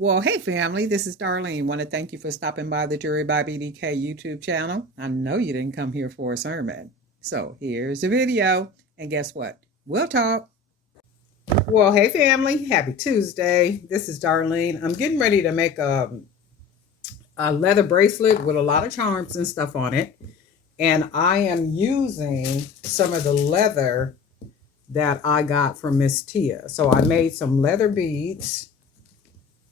Well, hey family, this is Darlene. Want to thank you for stopping by the Jury by BDK YouTube channel. I know you didn't come here for a sermon. So here's the video. And guess what? We'll talk. Well, hey family, happy Tuesday. This is Darlene. I'm getting ready to make a leather bracelet with a lot of charms and stuff on it. And I am using some of the leather that I got from Miss Tia. So I made some leather beads.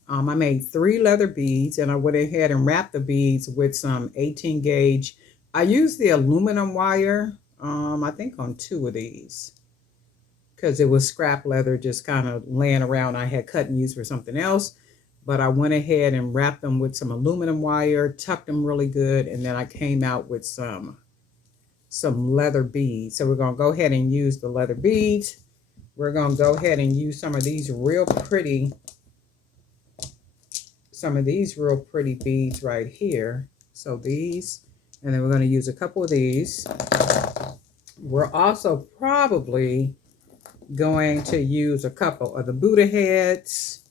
I made 3 leather beads, and I went ahead and wrapped the beads with some 18 gauge. I used the aluminum wire, I think on 2 of these, because it was scrap leather just kind of laying around. I had cut and used for something else, but I went ahead and wrapped them with some aluminum wire, tucked them really good, and then I came out with some leather beads. So we're going to go ahead and use the leather beads. We're going to go ahead and use some of these real pretty beads right here. So these, and then we're going to use a couple of these. We're also probably going to use a couple of the Buddha heads.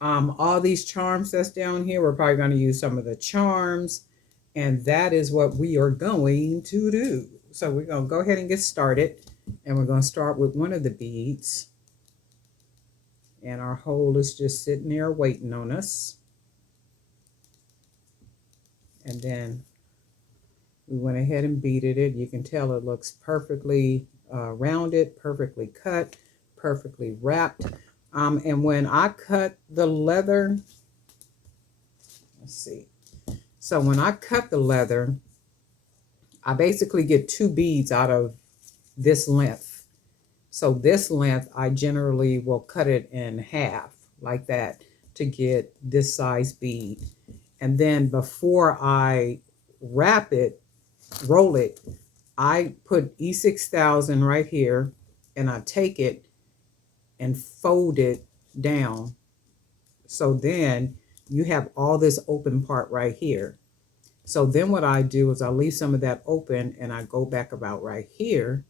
All these charms that's down here, we're probably going to use some of the charms, and that is what we are going to do. So we're going to go ahead and get started, and we're going to start with one of the beads. And our hole is just sitting there waiting on us. And then we went ahead and beaded it. You can tell it looks perfectly rounded, perfectly cut, perfectly wrapped. And when I cut the leather, let's see. So when I cut the leather, I basically get 2 beads out of this length. So this length, I generally will cut it in half like that to get this size bead. And then before I wrap it, roll it, I put E6000 right here, and I take it and fold it down. So then you have all this open part right here. So then what I do is I leave some of that open, and I go back about right here.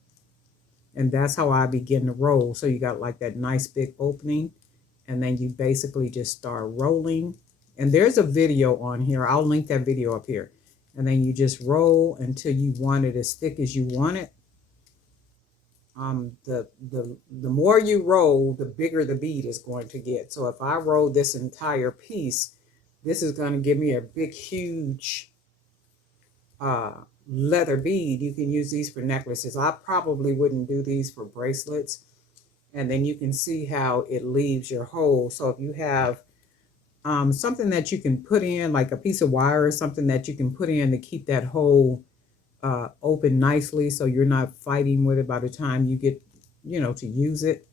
And that's how I begin to roll. So you got like that nice big opening, and then you basically just start rolling. And there's a video on here. I'll link that video up here. And then you just roll until you want it as thick as you want it. The more you roll, the bigger the bead is going to get. So if I roll this entire piece, this is going to give me a big, huge leather bead. You can use these for necklaces. I probably wouldn't do these for bracelets. And then you can see how it leaves your hole. So if you have something that you can put in, like a piece of wire or something that you can put in to keep that hole open nicely, so you're not fighting with it by the time you get, to use it.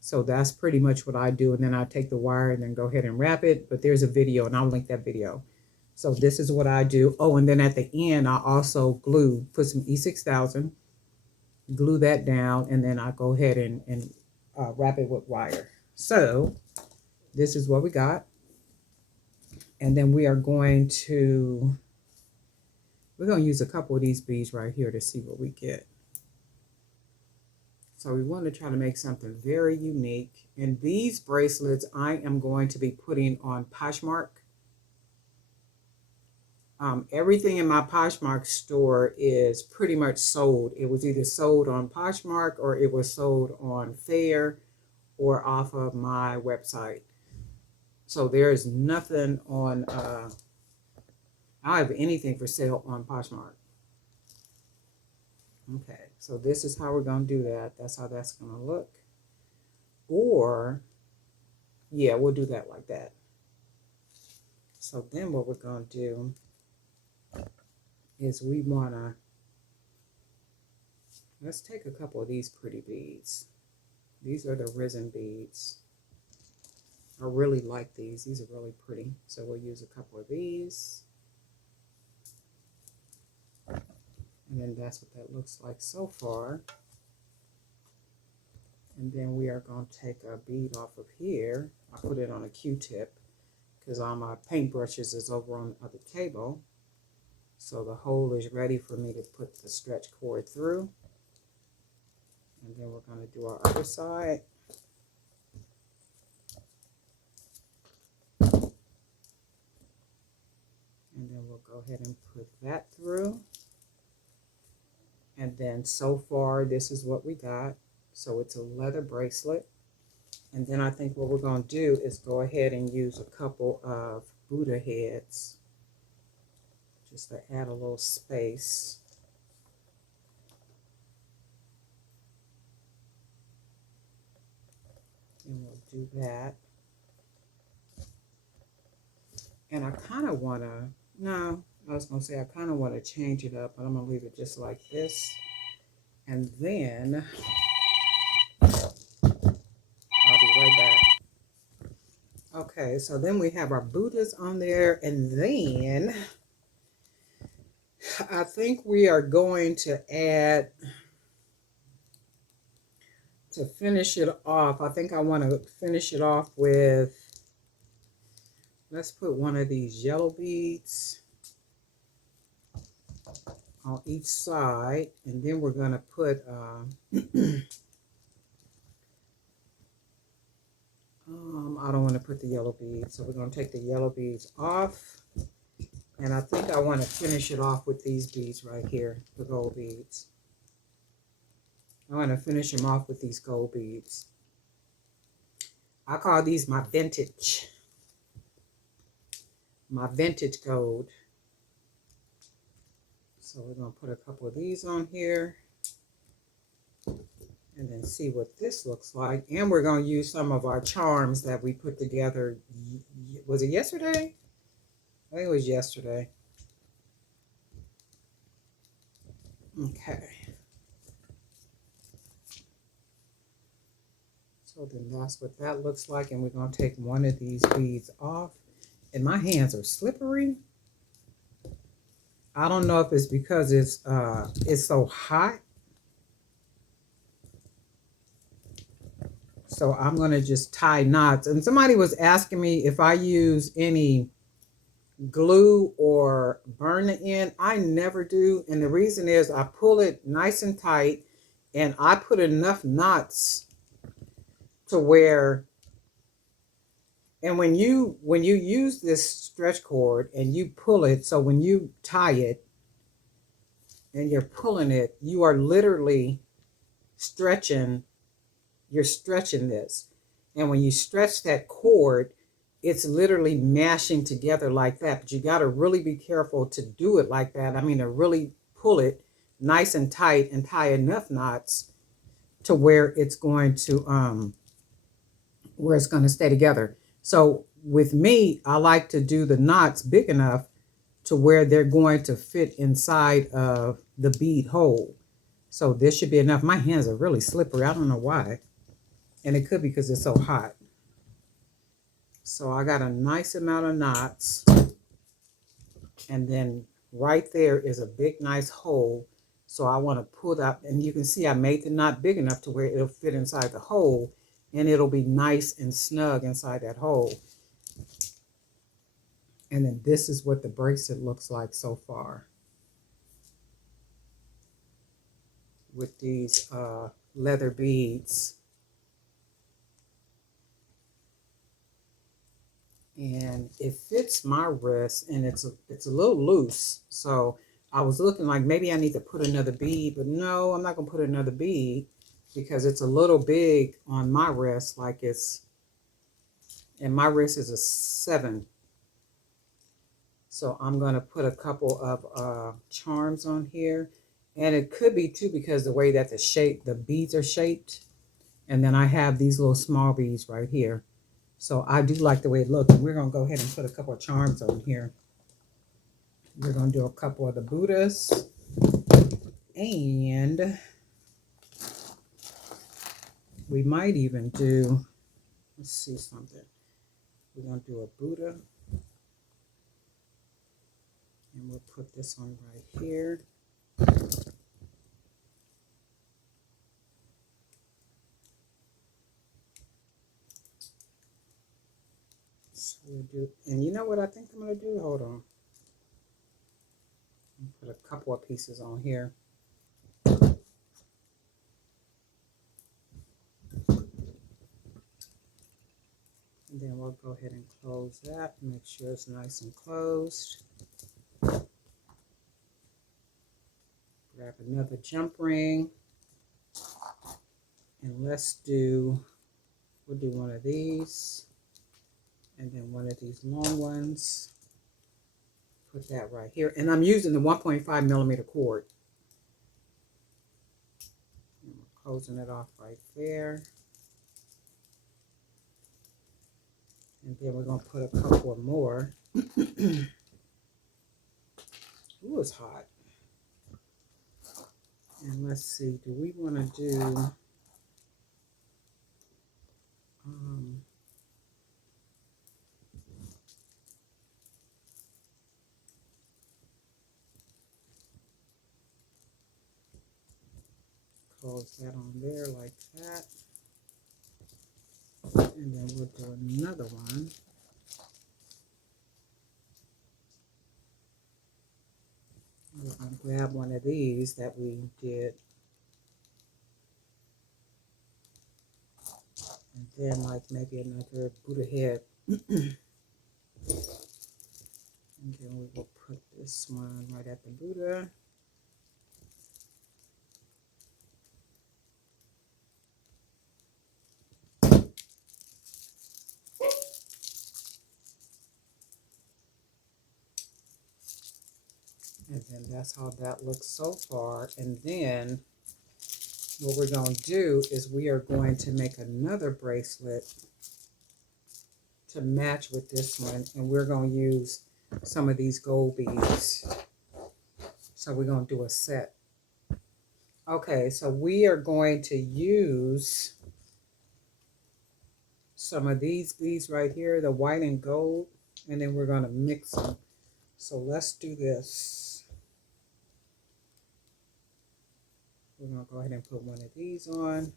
So that's pretty much what I do. And then I take the wire and then go ahead and wrap it. But there's a video, and I'll link that video. So this is what I do. Oh, and then at the end, I also put some E6000, glue that down, and then I go ahead and wrap it with wire. So this is what we got. And then we're going to use a couple of these beads right here to see what we get. So we want to try to make something very unique. And these bracelets I am going to be putting on Poshmark. Everything in my Poshmark store is pretty much sold. It was either sold on Poshmark, or it was sold on Fair, or off of my website. So there is nothing on, I don't have anything for sale on Poshmark. Okay, so this is how we're going to do that. That's how that's going to look. Or, yeah, we'll do that like that. So then what we're going to do is let's take a couple of these pretty beads. These are the resin beads. I really like these. These are really pretty. So we'll use a couple of these. And then that's what that looks like so far. And then we are going to take a bead off of here. I put it on a Q-tip because all my paintbrushes is over on the other table. So the hole is ready for me to put the stretch cord through. And then we're going to do our other side. ahead and put that through. And then so far, this is what we got. So it's a leather bracelet. And then I think what we're going to do is go ahead and use a couple of Buddha heads just to add a little space. And we'll do that. And I kind of want to, no, I was going to say I kind of want to change it up, but I'm going to leave it just like this. And then I'll be right back. Okay, so then we have our Buddhas on there, and then I think we are going to add, to finish it off, I think I want to finish it off with, let's put one of these yellow beads on each side, and then we're going to put I don't want to put the yellow beads, so we're going to take the yellow beads off, and I think I want to finish it off with these beads right here, the gold beads. I want to finish them off with these gold beads. I call these my vintage gold. So we're going to put a couple of these on here and then see what this looks like. And we're going to use some of our charms that we put together. Was it yesterday? I think it was yesterday. Okay. So then that's what that looks like. And we're going to take one of these beads off. And my hands are slippery. I don't know if it's because it's so hot. So I'm going to just tie knots. And somebody was asking me if I use any glue or burn the end. I never do. And the reason is I pull it nice and tight, and I put enough knots to where, and when you use this stretch cord and you pull it, so when you tie it and you're pulling it, you are literally stretching, you're stretching this. And when you stretch that cord, it's literally mashing together like that. But you got to really be careful to do it like that. I mean, to really pull it nice and tight and tie enough knots to where it's going to stay together. So with me, I like to do the knots big enough to where they're going to fit inside of the bead hole. So this should be enough. My hands are really slippery. I don't know why. And it could be because it's so hot. So I got a nice amount of knots. And then right there is a big, nice hole. So I want to pull that. And you can see I made the knot big enough to where it'll fit inside the hole. And it'll be nice and snug inside that hole. And then this is what the bracelet looks like so far. With these leather beads. And it fits my wrist, and it's a little loose. So I was looking like maybe I need to put another bead, but no, I'm not going to put another bead because it's a little big on my wrist, like it's, and my wrist is a 7. So I'm going to put a couple of charms on here. And it could be too because the way that the beads are shaped. And then I have these little small beads right here. So I do like the way it looks. And we're going to go ahead and put a couple of charms on here. We're going to do a couple of the Buddhas. And we might even do, let's see something. We're going to do a Buddha. And we'll put this one right here. So we'll do, and you know what I think I'm going to do? Hold on. Put a couple of pieces on here. And then we'll go ahead and close that. Make sure it's nice and closed. grab another jump ring. And we'll do one of these. And then one of these long ones. Put that right here. And I'm using the 1.5 millimeter cord. And we're closing it off right there. And then we're going to put a couple more. Ooh, it's hot. And let's see, do we want to do... close that on there like that. And then we'll do another one. We're going to grab one of these that we did. And then like maybe another Buddha head. And then we will put this one right at the Buddha. And then that's how that looks so far. And then what we're going to do is we are going to make another bracelet to match with this one. And we're going to use some of these gold beads. So we're going to do a set. Okay, so we are going to use some of these beads right here, the white and gold, and then we're going to mix them. So let's do this. We're going to go ahead and put one of these on.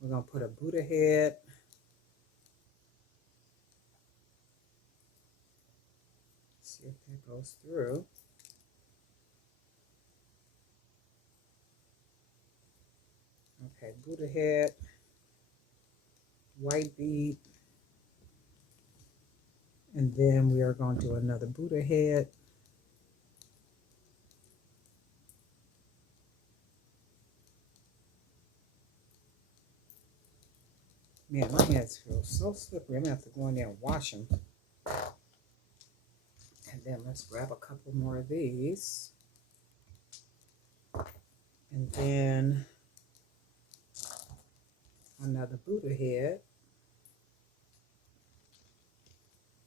We're going to put a Buddha head. See if that goes through. Okay, Buddha head, white bead, and then we are going to do another Buddha head. Man, my hands feel so slippery. I'm going to have to go in there and wash them. And then let's grab a couple more of these. And then another Buddha head.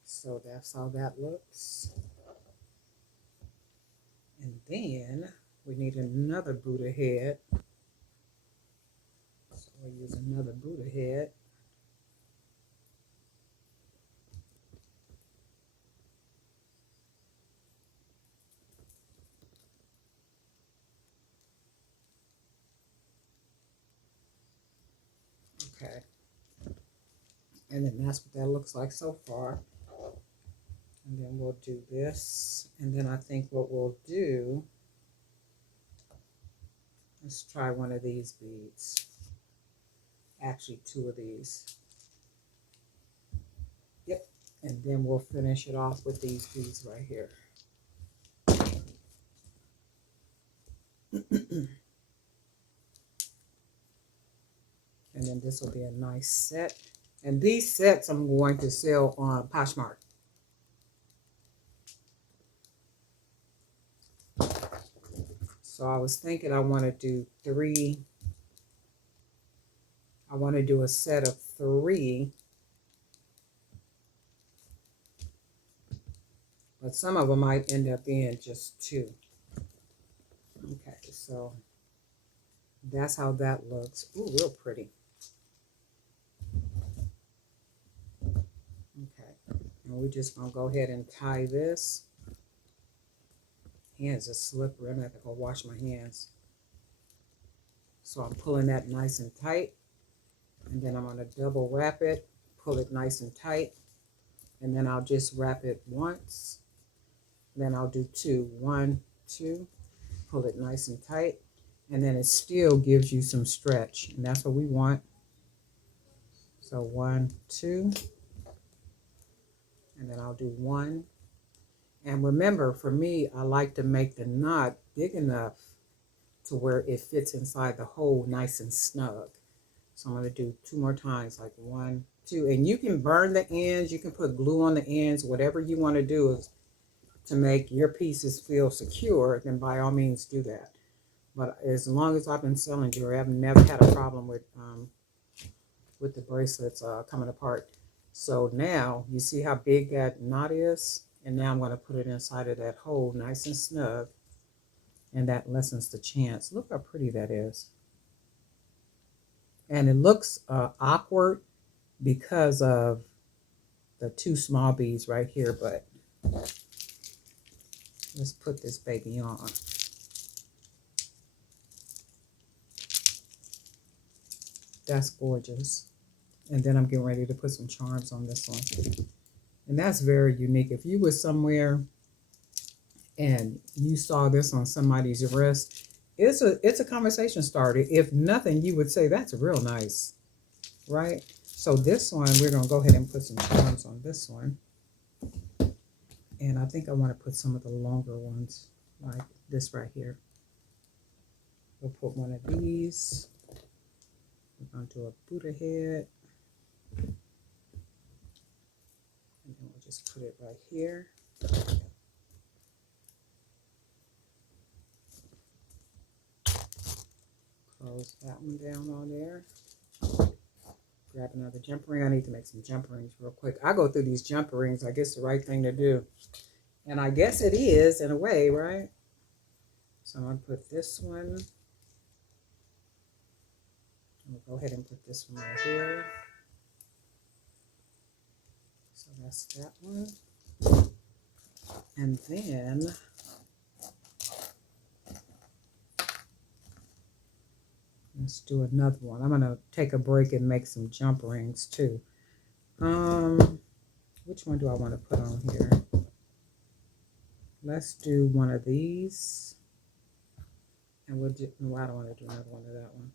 So that's how that looks. And then we need another Buddha head. So we'll use another Buddha head. Okay. And then that's what that looks like so far. And then we'll do this. And then I think what we'll do, let's try one of these beads. Actually, two of these. Yep. And then we'll finish it off with these beads right here. And then this will be a nice set. And these sets I'm going to sell on Poshmark. So I was thinking I want to do three. I want to do a set of 3. But some of them might end up being just 2. Okay, so that's how that looks. Ooh, real pretty. Okay, and we're just going to go ahead and tie this. Hands are slippery. I'm going to have to go wash my hands. So I'm pulling that nice and tight. And then I'm going to double wrap it, pull it nice and tight. And then I'll just wrap it once. Then I'll do 2. 1, 2. Pull it nice and tight. And then it still gives you some stretch. And that's what we want. So 1, 2. And then I'll do 1. And remember, for me, I like to make the knot big enough to where it fits inside the hole nice and snug. So I'm going to do 2 more times, like 1, 2, and you can burn the ends, you can put glue on the ends, whatever you want to do is to make your pieces feel secure, then by all means do that. But as long as I've been selling jewelry, I've never had a problem with the bracelets coming apart. So now you see how big that knot is, and now I'm going to put it inside of that hole nice and snug, and that lessens the chance. Look how pretty that is. And it looks awkward because of the 2 small beads right here, but let's put this baby on. That's gorgeous. And then I'm getting ready to put some charms on this one. And that's very unique. If you were somewhere and you saw this on somebody's wrist, it's a conversation starter. If nothing, you would say, that's real nice, right? So this one, we're going to go ahead and put some charms on this one. And I think I want to put some of the longer ones, like this right here. We'll put one of these. We're going to do a Buddha head. And then we'll just put it right here. Close that one down on there. Grab another jump ring. I need to make some jump rings real quick. I go through these jump rings. I guess it's the right thing to do. And I guess it is in a way, right? So I'm going to put this one. We'll go ahead and put this one right here. So that's that one. And then let's do another one. I'm going to take a break and make some jump rings too. Which one do I want to put on here? Let's do one of these. And we'll do, no, I don't want to do another one of that one.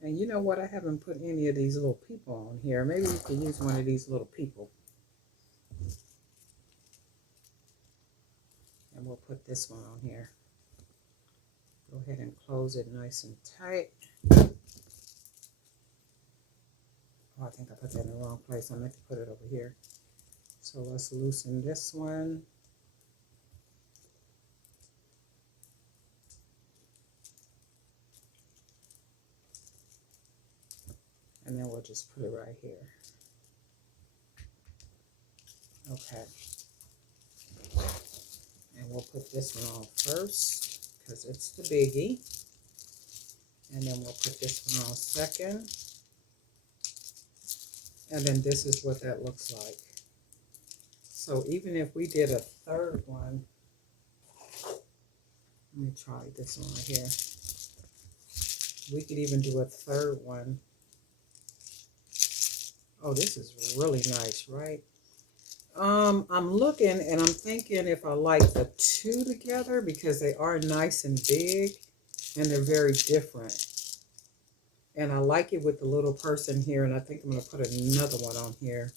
And you know what? I haven't put any of these little people on here. Maybe we could use one of these little people. And we'll put this one on here. Go ahead and close it nice and tight. Oh, I think I put that in the wrong place. I meant to put it over here. So let's loosen this one. And then we'll just put it right here. Okay. And we'll put this one on first because it's the biggie. And then we'll put this one on second. And then this is what that looks like. So even if we did a third one, let me try this one right here. We could even do a third one. Oh, this is really nice, right? I'm looking and I'm thinking if I like the 2 together because they are nice and big and they're very different. And I like it with the little person here, and I think I'm going to put another one on here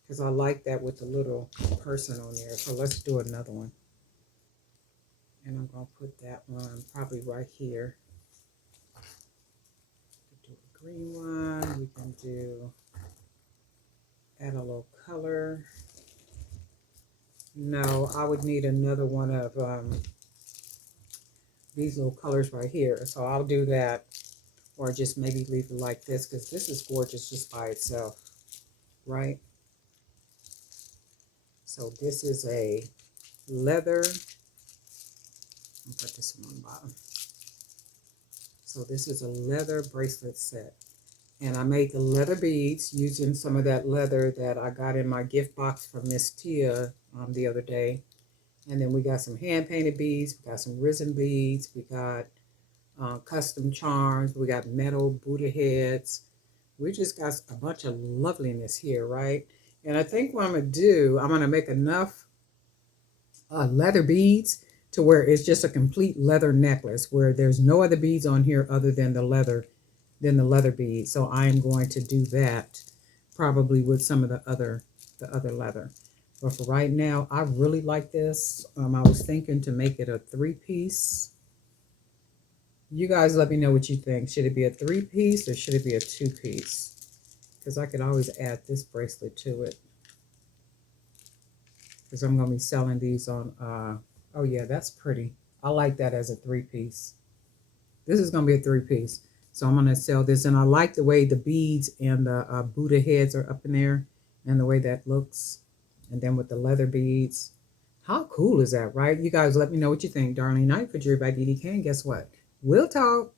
because I like that with the little person on there. So let's do another one. And I'm going to put that one probably right here. Do a green one. We can do, add a little color. No, I would need another one of these little colors right here. So I'll do that. Or just maybe leave it like this because this is gorgeous just by itself, right? So this is a leather. I'll put this one on the bottom. So this is a leather bracelet set. And I made the leather beads using some of that leather that I got in my gift box from Miss Tia the other day. And then we got some hand-painted beads. We got some resin beads. We got custom charms. We got metal Buddha heads. We just got a bunch of loveliness here, right? And I think what I'm going to do, I'm going to make enough leather beads to where it's just a complete leather necklace where there's no other beads on here other than the leather beads. So I am going to do that probably with some of the other leather. But for right now, I really like this. I was thinking to make it a 3-piece. You guys let me know what you think. Should it be a 3-piece or should it be a 2-piece? Because I could always add this bracelet to it. Because I'm going to be selling these on, oh yeah, that's pretty. I like that as a 3-piece. This is going to be a 3-piece. So I'm going to sell this. And I like the way the beads and the Buddha heads are up in there. And the way that looks. And then with the leather beads. How cool is that, right? You guys let me know what you think. Darling Night for Jewelry by Dee Dee Kane. Guess what? We'll talk.